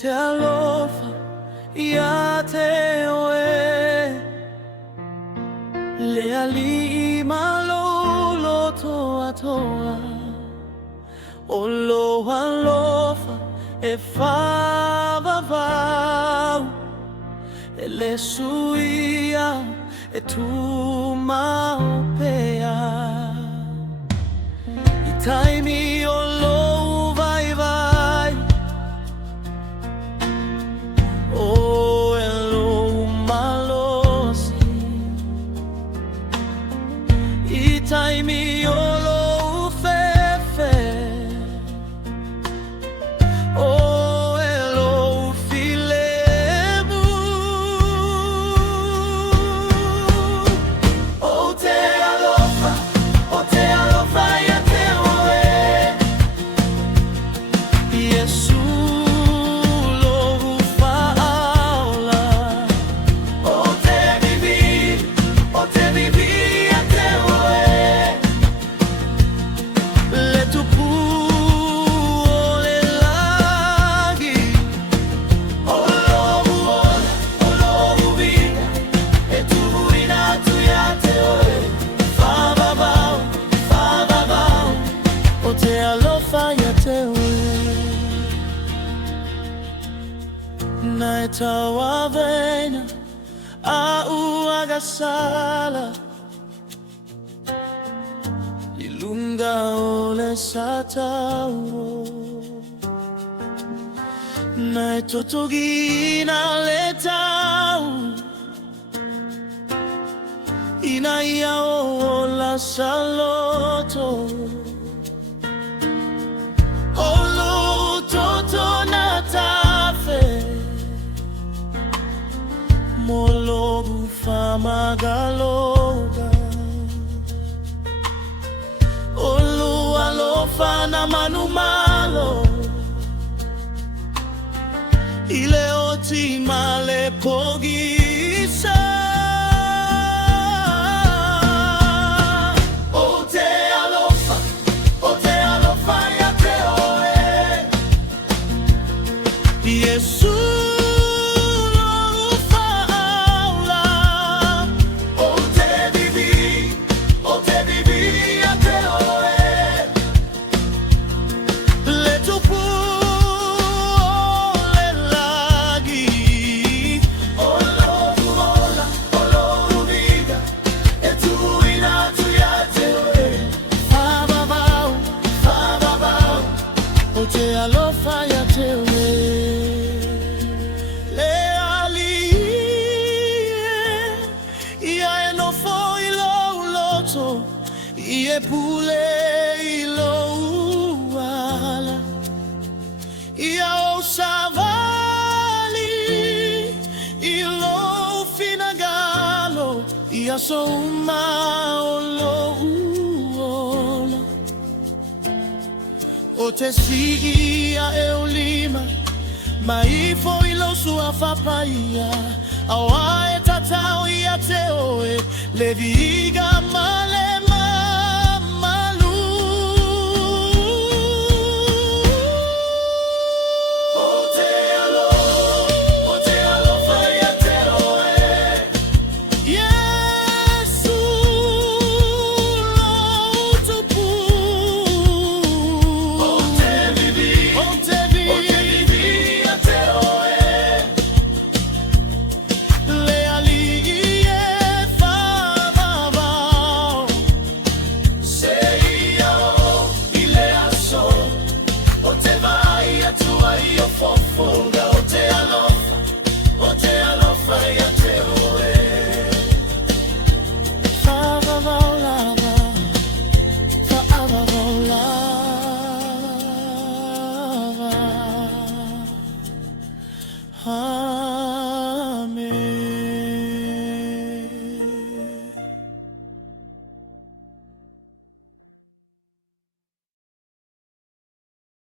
te alofa ia te oe Le aliʻi malolo toa toa O lo alofa e whawawau E le suia e tu mau pea I taimi o lou vai vai O e lou malosi I taimi o lou fefe O e lou filemu O te alofa ia te oe Iesu Na e taua veina a agasalā I lunga o le satauro Na e totogina le tau Ina ia o la saloto O lo toto na tafe Mologu famagaloga Olu alofa na manumalo Ile oti male pogisa O te alofa ia te oe Iesu te alofa ia te oe Le aliʻi ia e nofo I lou loto I e pule I lou ala Ia o savali I lou finagalo Ia so uma o lou ola O te sigia e o lima Mai foi lo sua fapaia Awa e tatau ia te oe Le viga male